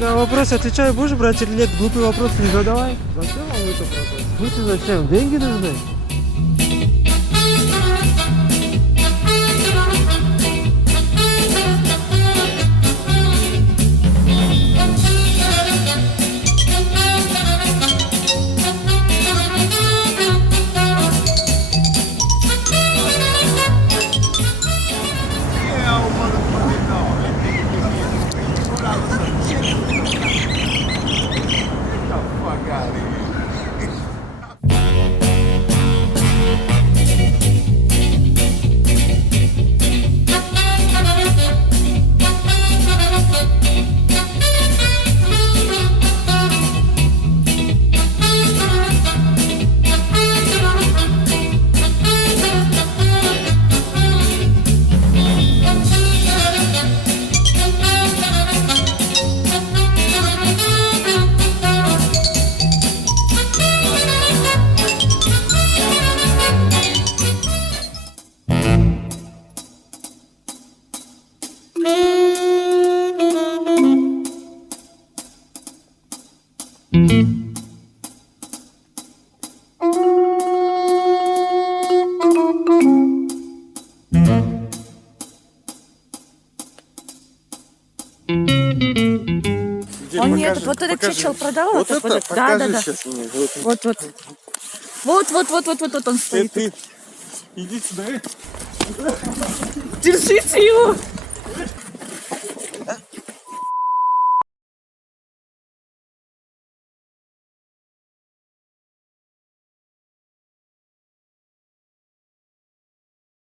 На вопрос отвечаю, будешь брать или нет, глупый вопрос не задавай. Зачем вам это продать? В смысле зачем? Деньги нужны? Он нет, вот этот чучел продал. Вот это? Да, Покажи да, да. сейчас мне. Вот он стоит. Ты иди сюда. Держите его.